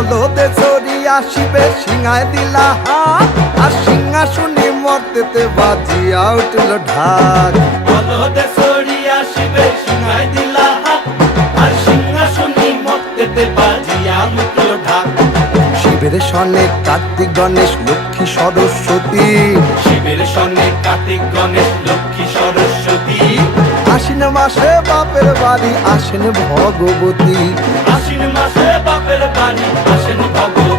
বলদে চড়ি আসিবে সিংহায় দিলা হাত আর সিংহাসনে মর্তেতে বাজিয়া উঠল ঢাক বলদে চড়ি আসিবে সিংহায় দিলা হাত আর সিংহাসনে মর্তেতে বাজিয়া উঠল ঢাক শিবের সনে কার্তিক গণেশ লক্ষ্মী সরস্বতী শিবের সনে কার্তিক গণেশ লক্ষ্মী সরস্বতী আশ্বিন মাসে বাপের বাড়ি আসেন ভগবতী আশ্বিন মাসে বাপের বাড়ি আসেন ভগবতী